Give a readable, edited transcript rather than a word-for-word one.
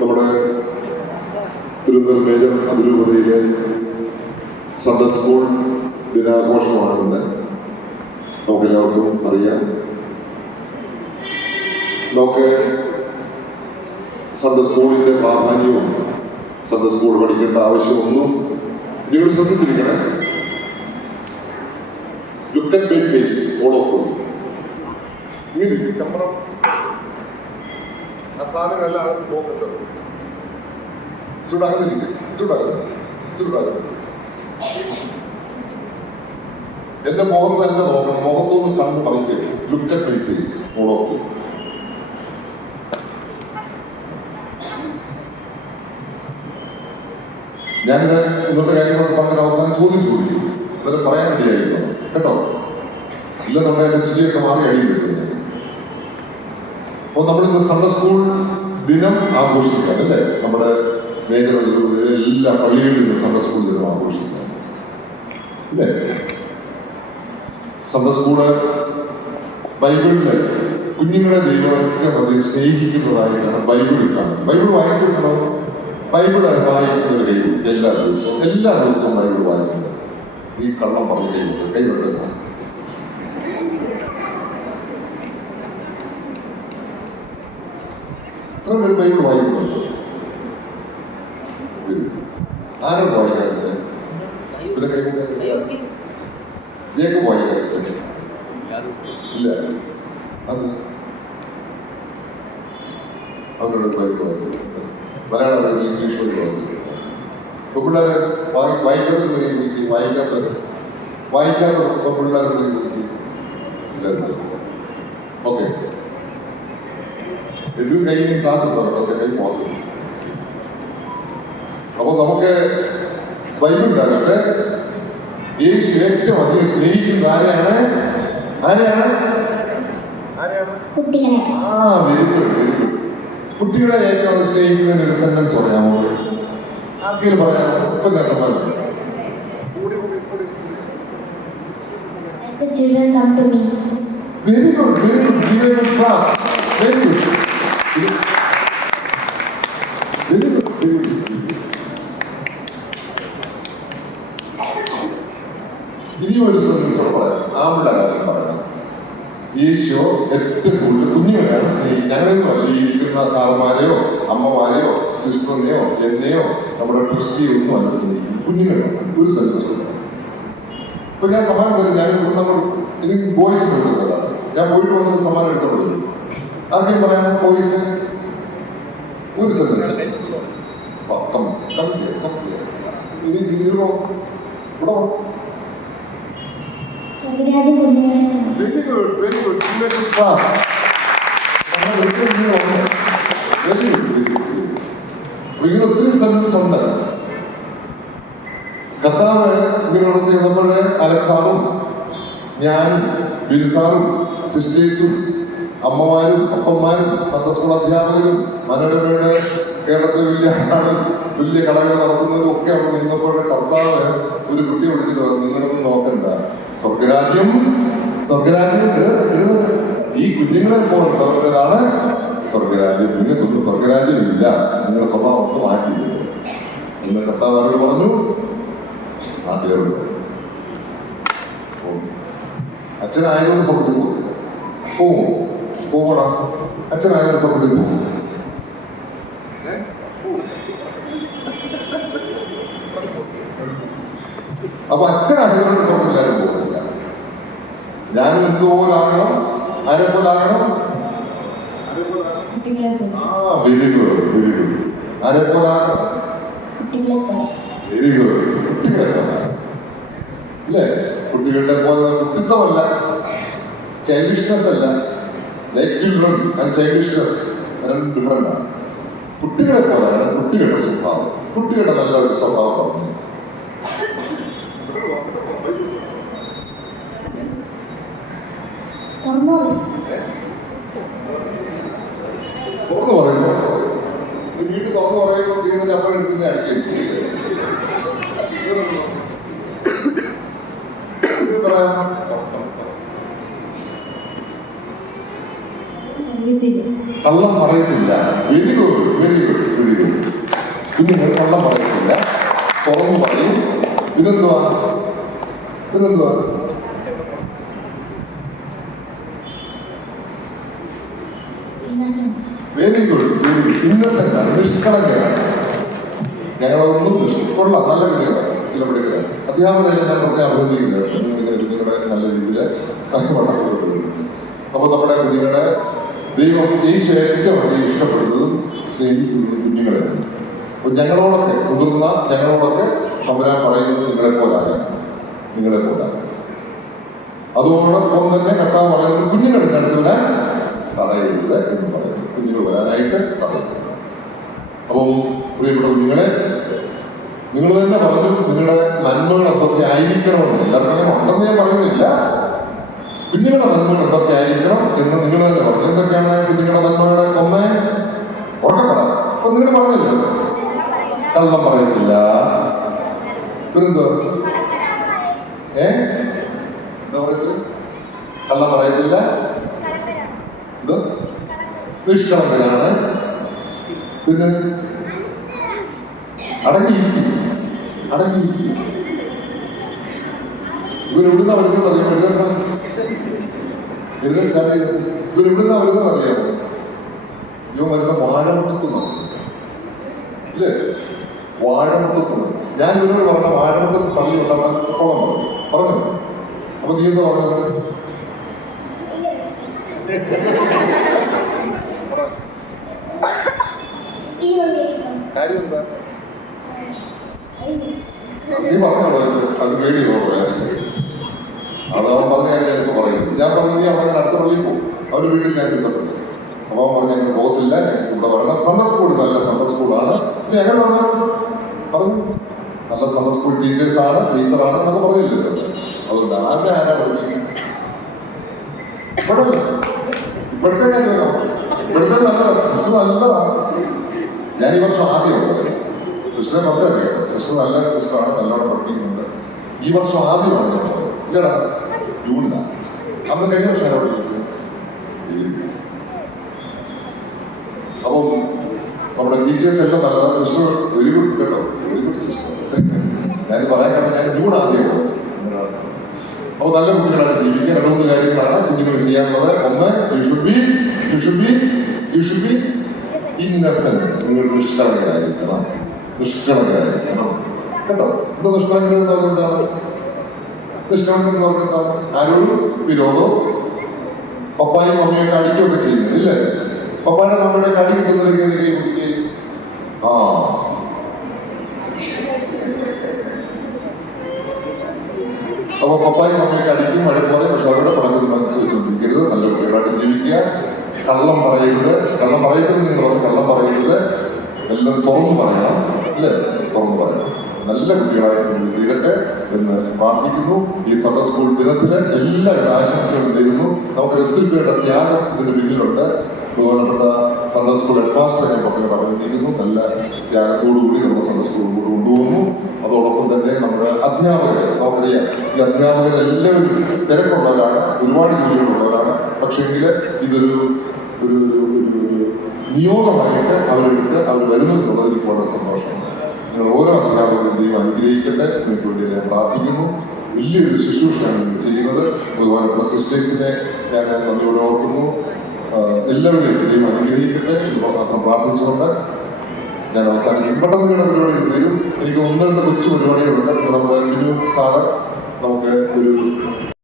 നമ്മുടെ തിരുവനന്തപുരം മേജർ അതിരൂപതയിലെ Sunday school ദിനാഘോഷമാണെന്ന് നമുക്കെല്ലാവർക്കും അറിയാം. നമുക്ക് സൺഡേ സ്കൂളിൻ്റെ പ്രാധാന്യവും സൺഡേ സ്കൂൾ പഠിക്കേണ്ട ആവശ്യമൊന്നും നിങ്ങൾ ശ്രദ്ധിച്ചിരിക്കണേ. Look at my face, all of ഇങ്ങനെ ചമ്മണം ആ സാധനങ്ങളെല്ലാം അകത്ത് പോകുന്നുണ്ടോ? ചൂടാകുന്നില്ല, ചൂടാകുന്നു. എന്റെ മുഖത്ത് തന്നെ നോക്കണം, മുഖത്തൊന്ന് കണ്ട് പറയുക. Look at my face, all of you. ഞാനിത് ഇന്നത്തെ കാര്യങ്ങളൊക്കെ പറഞ്ഞിട്ട് അവസാനം ചോദ്യം ചോദിക്കും, അന്നേരം പറയാൻ വേണ്ടിയായിരുന്നു കേട്ടോ. ഇല്ല, നമ്മുടെ എന്റെ ചിരിയൊക്കെ മാറി അടിയില്ല. അപ്പോൾ നമ്മളിന്ന് സൺഡേ സ്കൂൾ ദിനം ആഘോഷിക്കാം അല്ലേ? നമ്മുടെ മേജർ എല്ലാ പള്ളികളിലും ഇന്ന് സൺഡേ സ്കൂൾ ദിനം ആഘോഷിക്കാം അല്ലേ? സൺഡേ സ്കൂള് ബൈബിളില് കുഞ്ഞുങ്ങളെ ദൈവത്തെ മതി സ്നേഹിക്കുന്നതായിട്ടാണ് ബൈബിളിൽ കാണുന്നത്. ബൈബിൾ വായിച്ചിട്ടുണ്ടോ? ബൈബിൾ വായിക്കുന്ന ഒരു കൈ എല്ലാ ദിവസവും ബൈബിൾ വായിക്കുന്നത്. ഈ കള്ളം പറഞ്ഞ കൈവിട്ടുക. അത്രയും ബൈബിൾ വായിക്കുന്നുണ്ട്. ആരും വായിക്കാറില്ല. പിന്നെ ജേക്കബ് വായിക്കാറില്ല. ഇല്ല, അത് അവരുടെ ബൈബിൾ വായിക്കുന്നുണ്ട്. മലയാളം ഇംഗ്ലീഷ് വായിക്കുന്നുണ്ട്. പിള്ളേരെ വായിക്കാത്ത പിള്ളേരെ ഓക്കെ. എഴുതും കൈയും കാത്തുണ്ടോ? കൈ മോശം. അപ്പൊ നമുക്ക് ബൈബിളിനകത്ത് യേശു ഏറ്റവും അധികം സ്നേഹിക്കുന്ന ആരെയാണ്? Very good. കുട്ടികളെ ഏറ്റവും സ്നേഹിക്കുന്നതിന് ഒരു സെന്റൻസ് പറയാമോ? ആർക്കെങ്കിലും പറയാമോ? ഇപ്പൊ ഞാൻ സമ്മതിക്കും. Very good. ഇനിയും ഒരു സെന്റൻസ് പറയാം. ആമ്പിടെ കാര്യം പറയാം. യേശു ഏറ്റവും കൂടുതൽ കുഞ്ഞുങ്ങളെയാണ് സ്നേഹിക്കുന്നത്. ഞങ്ങളൊന്നുമല്ല ഈ ഇരിക്കുന്ന സാറുമാരെയോ അമ്മമാരെയോ സിസ്റ്ററിനെയോ എന്നെയോ നമ്മുടെ ക്രിസ്റ്റിയോ ഒന്നും അല്ല സ്നേഹിക്കുന്നത്. കുഞ്ഞുങ്ങളാണ്. ഒരു സെന്റൻസ് കൊടുക്കാം. ഇപ്പൊ ഞാൻ സമ്മാനം തരും. എനിക്ക് ബോയ്സ് എടുക്കുന്നതാണ്. ഞാൻ പോയിട്ട് വന്നിട്ട് സമ്മാനം എടുക്കുന്നത് ആർക്കും പറയാം. ബോയ്സ് ഒരു സെന്റൻസ് ഇങ്ങനെ ഒത്തിരി സെന്റൻസ് ഉണ്ട്. കർത്താവ് ഇങ്ങനെയുള്ള നമ്മുടെ അലക്സാറും ഞാനും ബിൻസാറും സിസ്റ്റേഴ്സും അമ്മമാരും അപ്പന്മാരും സൺഡേ സ്കൂൾ അധ്യാപകരും മനോരമയുടെ കേരളത്തിലെ വലിയ കടകൾ നടത്തുന്നവരും ഒക്കെ അവിടെ നിന്നപ്പോൾ കർത്താവ് ഒരു കുട്ടി വിളിച്ചിട്ട് നിങ്ങളൊന്നും നോക്കണ്ട, സ്വർഗരാജ്യം ഈ കുഞ്ഞുങ്ങളെ പോലുള്ളവരുടേതാണ് സ്വർഗരാജ്യം. നിങ്ങൾക്കൊന്നും സ്വർഗരാജ്യമില്ല, നിങ്ങളുടെ സ്വഭാവം ഒക്കെ മാറ്റിയില്ല എന്ന് കർത്താവ് അവരോട് പറഞ്ഞു. നാട്ടുകാരോട് അച്ഛനായതുകൊണ്ട് സ്വർഗത്തിൽ പോകണം. അച്ഛനായതുകൊണ്ട് സ്വർഗത്തിൽ പോകും. അപ്പൊ അച്ഛനായതുകൊണ്ട് സ്വർഗത്തിലാരും പോകുന്നില്ല. ഞാനും എന്തുപോലാകണം? ആരെപ്പോലാകണം? Very good. ആരെപ്പോലാകണം? Very good. കുട്ടികളെ അല്ലേ? കുട്ടികളുടെ പോലെ കുട്ടിത്വമല്ല, ചൈൽഡിഷ്നെസ് അല്ല. ലൈക്ക് ചിൽഡ്രൻ ആൻഡ് ചൈൽഡിഷ്നെസ് രണ്ട് ഡിഫറൻ്റ് ആണ്. കുട്ടികളെ പോലെയാണ് കുട്ടികളുടെ സ്വഭാവം. കുട്ടികളുടെ നല്ലൊരു സ്വഭാവം പറഞ്ഞു തുറന്നു പറയുമ്പോൾ വീട്ടിൽ തുറന്നു പറയുമ്പോൾ ചെയ്യുന്ന ചപ്പൽ എടുത്തിന്റെ അടിക്കും. കള്ളം പറയത്തില്ല. Very good. Very good. കുഞ്ഞുങ്ങൾ കള്ളം പറയത്തില്ല, തുറന്നു പറയും. പിന്നെന്തുവാ വെരി ഗുഡ്. ഇന്നസെന്റ് ആണ്, നിഷ്കളങ്കയാണ്. ഞങ്ങളൊന്നും കൊള്ളാം, നല്ല കുട്ടികളാണ് ഇടപെടുക. അധ്യാപകരെ ഞാൻ പറഞ്ഞ അഭിനന്ദിക്കുന്നത് കുഞ്ഞുങ്ങളെ നല്ല രീതിയിൽ അപ്പോൾ നമ്മുടെ കുഞ്ഞുങ്ങളെ ദൈവം യേശു ഏറ്റവും അധികം ഇഷ്ടപ്പെടുന്നതും സ്നേഹിക്കുന്നതും കുഞ്ഞുങ്ങളെയാണ്. അപ്പോൾ ഞങ്ങളോടൊക്കെ തമ്പുരാൻ പറയുന്നത് നിങ്ങളെ പോലാണ്. അതോടൊപ്പം തന്നെ കർത്താവ് പറയുന്നത് കുഞ്ഞുങ്ങളുടെ അടുത്ത് വരാൻ തടയരുത് എന്ന് പറയുന്നു. കുഞ്ഞുങ്ങൾ വരാനായിട്ട് തടയരുത്. അപ്പം പ്രിയപ്പെട്ട കുഞ്ഞുങ്ങളെ, നിങ്ങൾ തന്നെ പറഞ്ഞു നിങ്ങളുടെ നന്മകൾ എന്തൊക്കെ ആയിരിക്കണമെന്ന്. എല്ലാവർക്കും അങ്ങനെ ഉണ്ടെന്ന് ഞാൻ പറയുന്നില്ല. കുഞ്ഞുങ്ങളുടെ നന്മകൾ എന്തൊക്കെ ആയിരിക്കണം എന്ന് നിങ്ങൾ തന്നെ പറഞ്ഞു. എന്തൊക്കെയാണ് കുഞ്ഞുങ്ങളുടെ നന്മകൾ? ഒന്ന്, ഉറക്കപ്പെടാം. അപ്പൊ നിങ്ങൾ പറഞ്ഞില്ല, കള്ളം പറയത്തില്ല. പിന്നെന്തോ എന്താ പറയത്തില്ല? കള്ളം പറയത്തില്ല. എന്തോ നിഷ്കളങ്കരാണ്. പിന്നെ അടങ്ങിയിരിക്കും. ഇവരെവിടുന്ന വരുന്നത് അറിയാം. ഇവരെവിടുന്ന വരുന്നത് അറിയാമോ? ഇവ വരുന്ന വാഴമുട്ടത്തുനിന്നോ? ഇല്ലേ, വാഴമുട്ടത്തുനിന്ന്. ഞാൻ ഇവരോട് പറഞ്ഞ വാഴമുട്ടത്ത് പള്ളി ഉണ്ടാക്കാൻ കൊള്ളം പറഞ്ഞു. അപ്പൊ നീ എന്താ പറഞ്ഞത്? കാര്യം എന്താ? നീ പറഞ്ഞോ, അത് പേടി പോകാൻ. അത് അവൻ പറഞ്ഞ കാര്യം എനിക്ക് പറയുന്നത്. ഞാൻ പറഞ്ഞു നീ അവിടെ അടുത്ത പള്ളിയിൽ പോകും, അവരുടെ വീട്ടിൽ ഞാൻ ചെന്നിട്ടുണ്ട്. അപ്പൊ അവൻ പറഞ്ഞ ഞങ്ങൾ പോകത്തില്ല, ഞങ്ങൾക്ക് ഇവിടെ വരണം. സൺഡേ സ്കൂൾ നല്ല സൺഡേ സ്കൂളാണ്. പിന്നെ എങ്ങനെ പറഞ്ഞു നല്ല സൺഡേ സ്കൂൾ ടീച്ചറാണ് എന്നൊക്കെ പറഞ്ഞില്ലല്ലോ. അതുകൊണ്ട് ആരാ പഠിപ്പിക്കുന്നത്? ഇവിടുത്തെ നല്ലതാണ്. സിസ്റ്റർ നല്ലതാണ്. ഞാൻ ഈ വർഷം ആദ്യമാണ് സിസ്റ്ററെ പറഞ്ഞറിയാം. സിസ്റ്റർ നല്ല സിസ്റ്ററാണ്, നല്ലോണം പഠിപ്പിക്കുന്നുണ്ട്. ഈ വർഷം ആദ്യമാണ് ഞാൻ പറഞ്ഞത്. ഇല്ലടാ, ജൂണിലാണ്. അന്ന് കഴിഞ്ഞ വർഷം ഞാൻ പഠിപ്പിക്കുന്നത്. അപ്പം നമ്മുടെ ടീച്ചേഴ്സ് എല്ലാം നല്ലതാണ്. സിസ്റ്റർ വെരി ഗുഡ് കേട്ടോ, വെരി ഗുഡ് സിസ്റ്റർ. ഞാൻ പറയാൻ കാരണം ഞാൻ ജൂൺ ആദ്യമാണ്. അപ്പോൾ നല്ല കുട്ടികളായിട്ട് ജീവിക്കാൻ 2-3 കാര്യങ്ങളാണ് കുഞ്ഞുങ്ങൾ ചെയ്യാനുള്ളത്. ഒന്ന്, യു ഷുഡ് ബി ഇന്നസെന്റ്. നിങ്ങൾ നിഷ്കളങ്കരായിരിക്കണം കേട്ടോ. എന്താ നിഷ്കളങ്കത എന്ന് പറഞ്ഞെന്താണ്? നിഷ്കളങ്കത എന്ന് പറഞ്ഞെന്താണ്? ആരോടും വിരോധവും പപ്പായും മമ്മിയൊക്കെ അടിക്കുകയൊക്കെ ചെയ്യുന്നത് ഇല്ലേ? പപ്പായുടെ മമ്മിയുടെ അടി കിട്ടുന്നവരൊക്കെ കുട്ടിക്ക് അപ്പൊ പപ്പായും മമ്മിയൊക്കെ അടിക്കും, വഴക്കുപോലെ. പക്ഷെ അവരുടെ പടങ്ങൾ മനസ്സിലാക്കിക്കൊണ്ടിരിക്കരുത്. നല്ല കുട്ടികളായിട്ട് ജീവിക്കുക. കള്ളം പറയരുത്. കള്ളം പറയരുത്. എല്ലാം തുറന്നു പറയണം, അല്ലേ? തുറന്നു പറയണം. നല്ല കുട്ടികളായിട്ട് തീരട്ടെ എന്ന് പ്രാർത്ഥിക്കുന്നു. ഈ സൺഡേ സ്കൂൾ ദിനത്തിന് എല്ലാവരുടെ ആശംസകളും തരുന്നു. നമുക്ക് ഒത്തിരി പേരുടെ ത്യാഗം ഇതിന് പിന്നിലുണ്ട്. ബഹുമാനപ്പെട്ട സൺഡേ സ്കൂൾ ഹെഡ്മാസ്റ്റർ ഞാൻ പപ്പയോട് അഭിനന്ദിക്കുന്നു. നല്ല ത്യാഗത്തോടുകൂടി നമ്മുടെ സൺഡേ സ്കൂൾ കൊണ്ടുപോകുന്നു. അതോടൊപ്പം തന്നെ നമ്മുടെ അധ്യാപകർ, നമുക്കറിയാം ഈ അധ്യാപകരെല്ലാവരും തിരക്കുള്ളവരാണ്, ഒരുപാട് ജോലികളുള്ളവരാണ്. പക്ഷെങ്കിൽ ഇതൊരു നിയോഗമായിട്ട് അവരെടുത്ത് അവർ വരുന്നതിനുള്ളത് എനിക്ക് വളരെ സന്തോഷമാണ്. നിങ്ങൾ ഓരോ അധ്യാപകരുടെയും അനുഗ്രഹിക്കട്ടെ. നിങ്ങൾക്ക് വേണ്ടി ഞാൻ പ്രാർത്ഥിക്കുന്നു. വലിയൊരു ശുശ്രൂഷയാണ് നിങ്ങൾ ചെയ്യുന്നത്. ബഹുമാനപ്പെട്ട സിസ്റ്റേഴ്സിനെ ഞാൻ നന്ദിയോടെ ഓർക്കുന്നു. എല്ലാവരെയും അനുഗ്രഹിക്കട്ടെ മാത്രം പ്രാർത്ഥിച്ചുകൊണ്ട് ഞാൻ അവസാനിക്കും. പെട്ടെന്ന് നിങ്ങളുടെ പരിപാടികൾ തരും. എനിക്ക് 1-2 കൊച്ചു പരിപാടികളുണ്ട്. നമ്മുടെ സാറ് നമുക്ക് ഒരു